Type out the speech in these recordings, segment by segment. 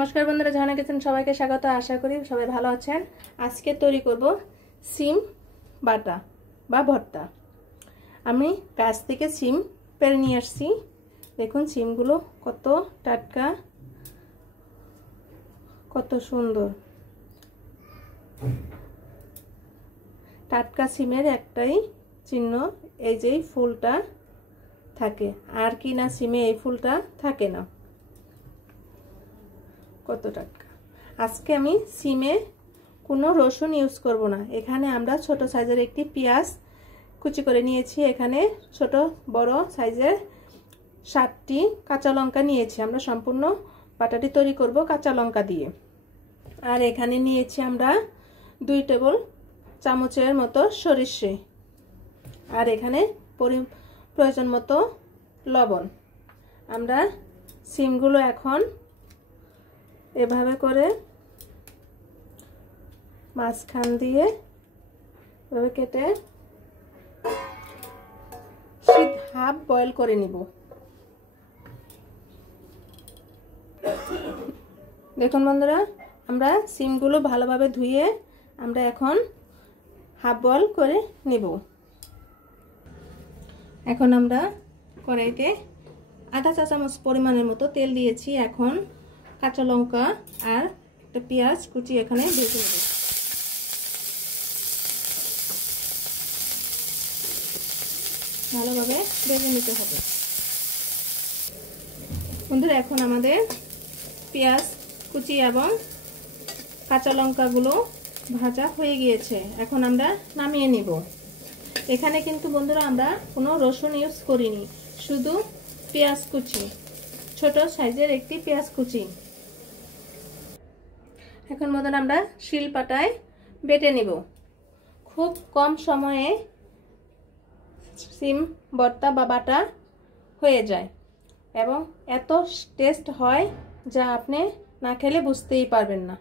নমস্কার বন্ধুরা, জাহানা কিচেন সবাইকে স্বাগত। আশা করি সবাই ভালো আছেন। আজকে তৈরি করব সিম বাটা বা ভর্তা। আমি গাছ থেকে সিম পেড়ে নিয়ে আসছি। দেখুন সিমগুলো কত টাটকা, কত সুন্দর। টাটকা সিমের একটাই চিহ্ন এই যে ফুলটা থাকে, আর কিনা সিমে এই ফুলটা থাকে না। কত টাটকা। আজকে আমি সিমে কোনো রসুন ইউজ করব না। এখানে আমরা ছোট সাইজের একটি পেঁয়াজ কুচি করে নিয়েছি। এখানে ছোট বড় সাইজের 7টি কাঁচা লঙ্কা নিয়েছি। আমরা সম্পূর্ণ বাটাটি তৈরি করব কাঁচা লঙ্কা দিয়ে। আর এখানে নিয়েছি আমরা 2 টেবিল চামচের মতো সরিষা, আর এখানে প্রয়োজন মতো লবণ। আমরা সিমগুলো এখন এভাবে করে মাঝখান দিয়ে এভাবে কেটে হাফ বয়েল করে নিব। দেখুন বন্ধুরা, আমরা সিমগুলো ভালোভাবে ধুয়ে আমরা এখন হাফ বয়েল করে নিব। এখন আমরা কড়াইতে আধা চা চামচ পরিমাণের মতো তেল দিয়েছি। এখন কাঁচা লঙ্কা আর একটা পেঁয়াজ কুচি এখানে ভেজে নেব। ভালোভাবে ভেজে নিতে হবে বন্ধুরা। এখন আমাদের পেঁয়াজ কুচি এবং কাঁচা লঙ্কাগুলো ভাজা হয়ে গিয়েছে। এখন আমরা নামিয়ে নিব। এখানে কিন্তু বন্ধুরা আমরা কোনো রসুন ইউজ করিনি, শুধু পেঁয়াজ কুচি, ছোট সাইজের একটি পেঁয়াজ কুচি। এখন বন্ধুরা আমরা শিলপাটায় বেটে নিব। খুব কম সময়ে সিম ভর্তা বা বাটা হয়ে যায় এবং এত টেস্ট হয় যা আপনি না খেলে বুঝতেই পারবেন না।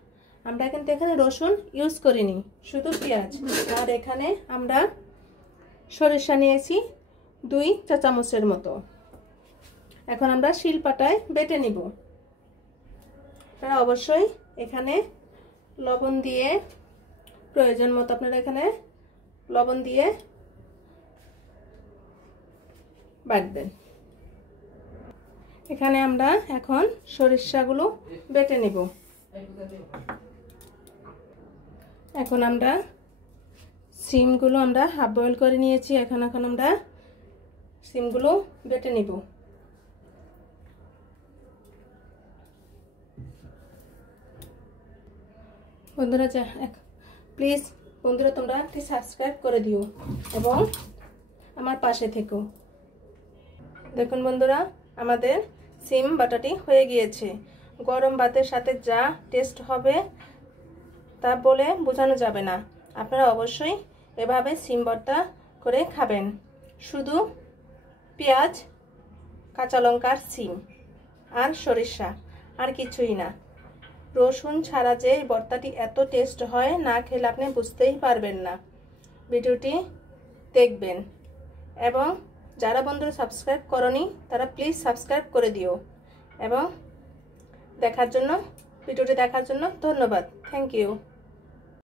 আমরা কিন্তু এখানে রসুন ইউজ করিনি, শুধু পেঁয়াজ। আর এখানে আমরা সরিষা নিয়েছি 2 চা চামচের মতো। এখন আমরা শিলপাটায় বেটে নিব। আপনারা অবশ্যই এখানে লবণ দিয়ে প্রয়োজন মতো আপনারা এখানে লবণ দিয়ে বাটবেন। এখানে আমরা এখন সরিষাগুলো বেটে নিব। এখন আমরা সিমগুলো আমরা হাফ বয়েল করে নিয়েছি। এখন আমরা সিমগুলো বেটে নিব। বন্ধুরা প্লিজ বন্ধুরা তোমরা একটি সাবস্ক্রাইব করে দিও এবং আমার পাশে থেকো। দেখুন বন্ধুরা, আমাদের সিম বাটাটি হয়ে গিয়েছে। গরম ভাতের সাথে যা টেস্ট হবে তা বলে বোঝানো যাবে না। আপনারা অবশ্যই এভাবে সিম ভর্তা করে খাবেন। শুধু পেঁয়াজ, কাঁচা লঙ্কার সিম আর সরিষা, আর কিছুই না। রসুন ছাড়া যে ভর্তাটি এত টেস্ট হয়, না খেলে আপনি বুঝতেই পারবেন না। ভিডিওটি দেখবেন এবং যারা বন্ধুরা সাবস্ক্রাইব করনি তারা প্লিজ সাবস্ক্রাইব করে দিও। এবং ভিডিওটি দেখার জন্য ধন্যবাদ। Thank you.